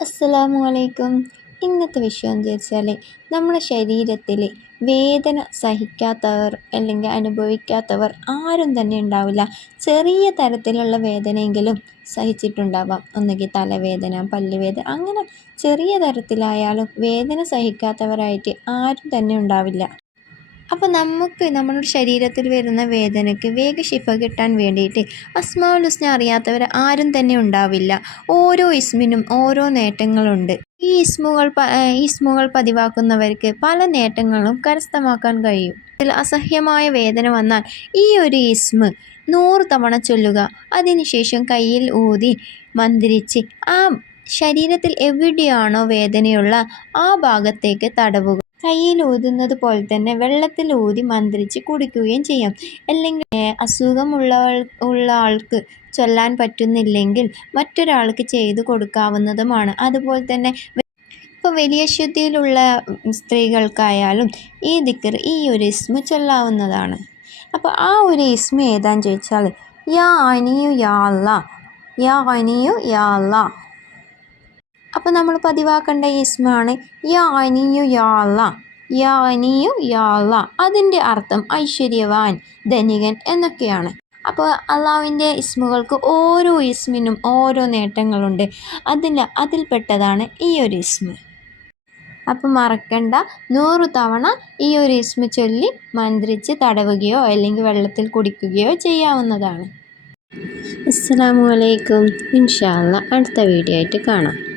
അസ്സലാമു അലൈക്കും ഇന്നത്തെ വിഷയം എന്ന് വെച്ചാൽ നമ്മുടെ ശരീരത്തിൽ വേദന സഹിക്കാത്തവർ അല്ലെങ്കിൽ അനുഭവിക്കാത്തവർ ആരും തന്നെ ഉണ്ടാവില്ല. ചെറിയ തരത്തിലുള്ള വേദനയെങ്കിലും സഹിച്ചിട്ടുണ്ടാവാം. ഒന്നുകിൽ തലവേദന പല്ലുവേദന അങ്ങനെ ചെറിയ തരത്തിലായാലും വേദന സഹിക്കാത്തവരായിട്ട് ആരും തന്നെ ഉണ്ടാവില്ല. അപ്പോൾ നമുക്ക് നമ്മുടെ ശരീരത്തിൽ വരുന്ന വേദനയ്ക്ക് വേഗ ശിഫ കിട്ടാൻ വേണ്ടിയിട്ട് അസ്മാഉൽ ഹുസ്ന അറിയാത്തവർ ആരും തന്നെ ഉണ്ടാവില്ല. ഓരോ ഇസ്മിനും ഓരോ നേട്ടങ്ങളുണ്ട്. ഈ ഇസ്മുകൾ ഇസ്മുകൾ പതിവാക്കുന്നവർക്ക് പല നേട്ടങ്ങളും കരസ്ഥമാക്കാൻ കഴിയും. ഇതിൽ അസഹ്യമായ വേദന വന്നാൽ ഈ ഒരു ഇസ്മ് നൂറ് തവണ ചൊല്ലുക. അതിനുശേഷം കയ്യിൽ ഊതി മന്ത്രിച്ച് ആ ശരീരത്തിൽ എവിടെയാണോ വേദനയുള്ള ആ ഭാഗത്തേക്ക് തടവുക. കയ്യിൽ ഊതുന്നത് പോലെ തന്നെ വെള്ളത്തിൽ ഊതി മന്ത്രിച്ച് കുടിക്കുകയും ചെയ്യാം. അല്ലെങ്കിൽ അസുഖമുള്ള ഉള്ള ആൾക്ക് ചൊല്ലാൻ പറ്റുന്നില്ലെങ്കിൽ മറ്റൊരാൾക്ക് ചെയ്തു കൊടുക്കാവുന്നതുമാണ്. അതുപോലെ തന്നെ ഇപ്പോൾ വലിയ ശുദ്ധിയിലുള്ള സ്ത്രീകൾക്കായാലും ഈ ദിക്കർ ഈ ഒരു ഇസ്മ ചൊല്ലാവുന്നതാണ്. അപ്പോൾ ആ ഒരു ഇസ്മ ഏതാന്ന് ചോദിച്ചാൽ യാ അനിയു യാ അല്ല യാ അനിയു യാ അല്ല അപ്പോൾ നമ്മൾ പതിവാക്കേണ്ട ഇസ്മാണ് യാ അനിയു യാ യാള യാ അനിയു യാ അല്ല അതിന്റെ അർത്ഥം ഐശ്വര്യവാൻ ധനികൻ എന്നൊക്കെയാണ്. അപ്പോൾ അള്ളാവിന്റെ ഇസ്മുകൾക്ക് ഓരോ ഇസ്മിനും ഓരോ നേട്ടങ്ങളുണ്ട്. അതിൽ അതിൽപ്പെട്ടതാണ് ഈ ഒരു ഇസ്മ. അപ്പം മറക്കണ്ട നൂറ് തവണ ഈ ഒരു ഇസ്മ ചൊല്ലി മന്ത്രിച്ച് തടവുകയോ അല്ലെങ്കിൽ വെള്ളത്തിൽ കുടിക്കുകയോ ചെയ്യാവുന്നതാണ്. അസ്സാം വലൈക്കും ഇൻഷാല്ല അടുത്ത വീഡിയോ ആയിട്ട് കാണാം.